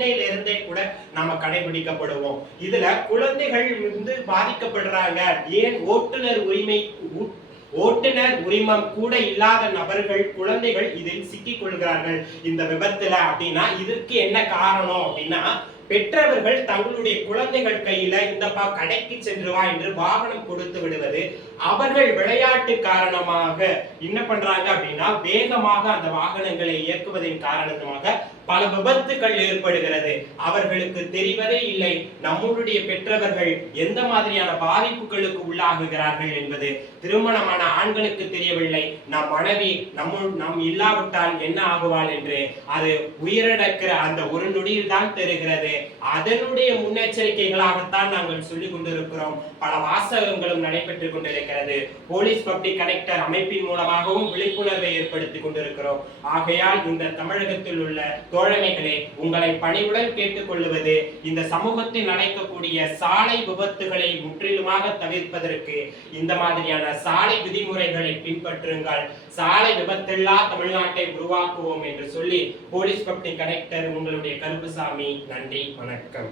இன்னையில இருந்தே கூட நம்ம கடைபிடிக்கப்படுவோம். இதுல குழந்தைகள் பாதிக்கப்படுறாங்க. ஏன் ஓட்டுநர் உரிமம் கூட இல்லாத நபர்கள், குழந்தைகள் இதில் சிக்கிக் கொள்கிறார்கள் இந்த விபத்துல அப்படின்னா இதற்கு என்ன காரணம் அப்படின்னா, பெற்றவர்கள் தங்களுடைய குழந்தைகள் கையில இந்தப்பா கடைக்கு சென்று வா என்று வாகனம் கொடுத்து விடுவது, அவர்கள் விளையாட்டு காரணமாக என்ன பண்றாங்க அப்படின்னா வேகமாக அந்த வாகனங்களை இயக்குவதன் காரணமாக பல விபத்துகள் ஏற்படுகிறது. அவர்களுக்கு தெரிவதே இல்லை நம்மளுடைய பெற்றவர்கள் எந்த மாதிரியான பாதிப்புகளுக்கு உள்ளாகுகிறார்கள் என்பது. திருமணமான ஆண்களுக்கு தெரியவில்லை நம் மனைவி நம் இல்லாவிட்டால் என்ன ஆகுவாள் என்று. அது உயிரிழக்கிற அந்த ஒரு நொடியில் தான் தெரிகிறது. அதனுடைய முன்னெச்சரிக்கைகளாகத்தான் நாங்கள் சொல்லிக் கொண்டிருக்கிறோம். பல வாசகங்களும் நடைபெற்றுக் கொண்டிருக்கிறது. போலீஸ் பப்ளிக் கனெக்டர் அமைப்பின் மூலமாகவும் விழிப்புணர்வை ஏற்படுத்திக் கொண்டிருக்கிறோம். ஆகையால் இந்த தமிழகத்தில் உள்ள தோழமைகளே, உங்களை பணிவுடன் கேட்டுக்கொள்வது, இந்த சமூகத்தில் நடக்கக்கூடிய சாலை விபத்துகளை முற்றிலுமாக தவிர்ப்பதற்கு இந்த மாதிரியான சாலை விதிமுறைகளை பின்பற்றுங்கள். சாலை விபத்தில்லா தமிழ்நாட்டை உருவாக்குவோம் என்று சொல்லி போலீஸ் பப்ளிக் கனெக்டர் உங்களுடைய கருப்புசாமி. நன்றி, வணக்கம்.